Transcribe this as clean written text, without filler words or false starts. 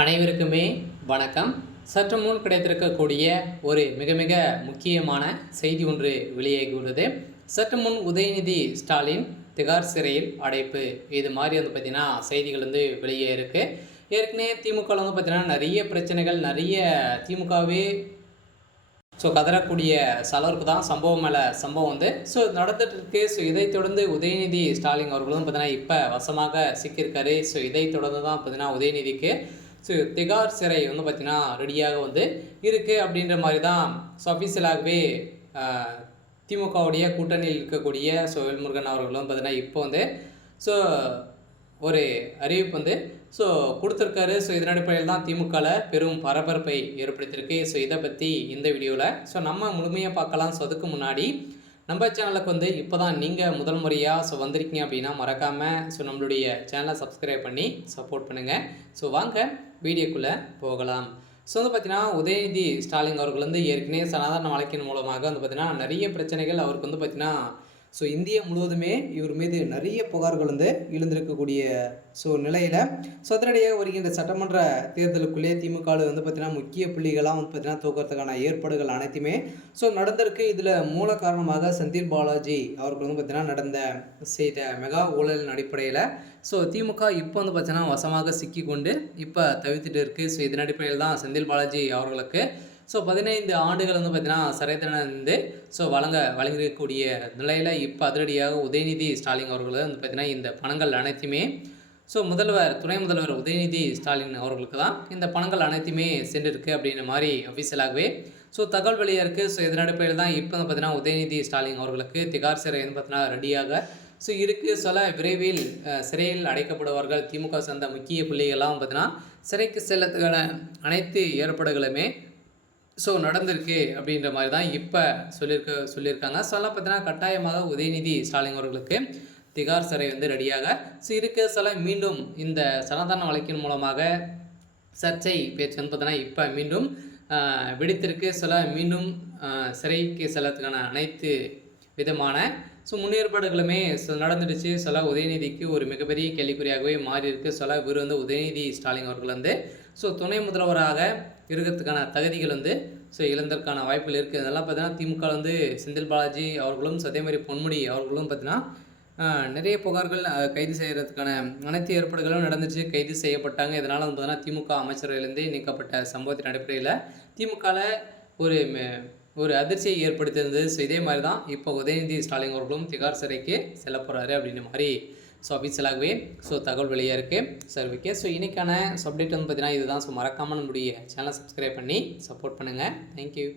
அனைவருக்குமே வணக்கம். சற்று முன் கிடைத்திருக்கக்கூடிய ஒரு மிக மிக முக்கியமான செய்தி ஒன்று வெளியாகியுள்ளது. சற்று முன் உதயநிதி ஸ்டாலின் திகார் சிறையில் அடைப்பு, இது மாதிரி பார்த்திங்கன்னா செய்திகள் வெளியே இருக்குது. ஏற்கனவே திமுக பார்த்திங்கன்னா நிறைய பிரச்சனைகள், நிறைய திமுகவே கதறக்கூடிய சலருக்கு தான் சம்பவம் மேலே சம்பவம் நடந்துட்டு இருக்கு. இதைத் தொடர்ந்து உதயநிதி ஸ்டாலின் அவர்களும் பார்த்தீங்கன்னா இப்போ வசமாக சிக்கியிருக்காரு. இதைத் தொடர்ந்து தான் பார்த்தீங்கன்னா உதயநிதிக்கு திகார் சிறை பார்த்திங்கன்னா ரெடியாக இருக்குது அப்படின்ற மாதிரி தான் அஃபீஷியலாகவே திமுகவுடைய கூட்டணியில் இருக்கக்கூடிய வேல்முருகன் அவர்களும் பார்த்திங்கன்னா இப்போ ஒரு அறிவிப்பு கொடுத்துருக்காரு. இதன் அடிப்படையில் தான் திமுகவில் பெரும் பரபரப்பை ஏற்படுத்தியிருக்கு. இதை பற்றி இந்த வீடியோவில் நம்ம முழுமையாக பார்க்கலாம். அதுக்கு முன்னாடி நம்ம சேனலுக்கு இப்போ தான் நீங்கள் முதல் முறையாக வந்திருக்கீங்க அப்படின்னா மறக்காமல் நம்மளுடைய சேனலை சப்ஸ்கிரைப் பண்ணி சப்போர்ட் பண்ணுங்கள். வாங்க வீடியோக்குள்ளே போகலாம். பார்த்தீங்கன்னா உதயநிதி ஸ்டாலின் அவர்கள் ஏற்கனவே சனாதன வழக்கின் மூலமாக பார்த்தீங்கன்னா நிறைய பிரச்சனைகள் அவருக்கு பார்த்தீங்கன்னா இந்தியா முழுவதுமே இவர் மீது நிறைய புகார்கள் எழுந்திருக்கக்கூடிய நிலையில் அதிரடியாக வருகின்ற சட்டமன்ற தேர்தலுக்குள்ளே திமுகவில் பார்த்தீங்கன்னா முக்கிய புள்ளிகளாக பார்த்தீங்கன்னா தூக்கிறதுக்கான ஏற்பாடுகள் அனைத்துமே நடந்திருக்கு. இதில் மூல காரணமாக செந்தில் பாலாஜி அவர்கள் பார்த்தீங்கன்னா செய்த மெகா ஊழலின் அடிப்படையில் திமுக இப்போ பார்த்தீங்கன்னா வசமாக சிக்கி கொண்டு இப்போ தவிர்த்துட்டு இருக்குது. இதன் அடிப்படையில் தான் செந்தில் பாலாஜி அவர்களுக்கு 15 ஆண்டுகள் பார்த்தீங்கன்னா சிறை தண்டனை வழங்கக்கூடிய நிலையில் இப்போ அதிரடியாக உதயநிதி ஸ்டாலின் அவர்கள் பார்த்தீங்கன்னா இந்த பணங்கள் அனைத்துமே துணை முதல்வர் உதயநிதி ஸ்டாலின் அவர்களுக்கு தான் இந்த பணங்கள் அனைத்துமே சென்றிருக்கு அப்படின்ற மாதிரி அஃபீஷியலாகவே தகவல் வெளியாக இருக்குது. இதன் அடிப்படையில் தான் இப்போ பார்த்தீங்கன்னா உதயநிதி ஸ்டாலின் அவர்களுக்கு திகார் சிறை பார்த்தீங்கன்னா ரெடியாக இருக்குது. விரைவில் சிறையில் அடைக்கப்படுவார்கள். திமுக சேர்ந்த முக்கிய புள்ளிகள்லாம் பார்த்தீங்கன்னா சிறைக்கு செல்லத்துக்கான அனைத்து ஏற்பாடுகளுமே நடந்திருக்கு அப்படின்ற மாதிரி தான் இப்போ சொல்லியிருக்காங்க. பார்த்தீங்கன்னா கட்டாயமாக உதயநிதி ஸ்டாலின் அவர்களுக்கு திகார் சிறை ரெடியாக இருக்க மீண்டும் இந்த சனாதன வழக்கின் மூலமாக சர்ச்சை பேச்சு பார்த்தீங்கன்னா இப்போ மீண்டும் வெடித்திருக்கு. மீண்டும் சிறைக்கு செல்லத்துக்கான அனைத்து விதமான முன்னேற்பாடுகளுமே நடந்துடுச்சு. உதயநிதிக்கு ஒரு மிகப்பெரிய கேள்விக்குறியாகவே மாறி இருக்கு. இவர் உதயநிதி ஸ்டாலின் அவர்கள் துணை முதல்வராக இருக்கிறதுக்கான தகுதிகள் இழந்ததற்கான வாய்ப்புகள் இருக்குது. இதெல்லாம் பார்த்தீங்கன்னா திமுக செந்தில் பாலாஜி அவர்களும் அதேமாதிரி பொன்முடி அவர்களும் பார்த்தீங்கன்னா நிறைய புகார்கள் கைது செய்கிறதுக்கான அனைத்து ஏற்பாடுகளும் நடந்துச்சு. கைது செய்யப்பட்டாங்க. இதனால் பார்த்தீங்கன்னா திமுக அமைச்சர்களிலிருந்தே நீக்கப்பட்ட சம்பவத்தின் அடிப்படையில் திமுகவில் ஒரு அதிர்ச்சியை ஏற்படுத்தியிருந்தது. இதே மாதிரி தான் இப்போ உதயநிதி ஸ்டாலின் அவர்களும் திகார் சிறைக்கு செல்ல போகிறாரு அப்படின்ற மாதிரி அஃபீஷியலாகவே தகவல் வெளியாக இருக்குது. ஓகே. இன்றைக்கான அப்டேட் பார்த்தீங்கன்னா இதுதான். மறக்காமல் நம்முடைய சேனலை சப்ஸ்கிரைப் பண்ணி சப்போர்ட் பண்ணுங்கள். தேங்க்யூ.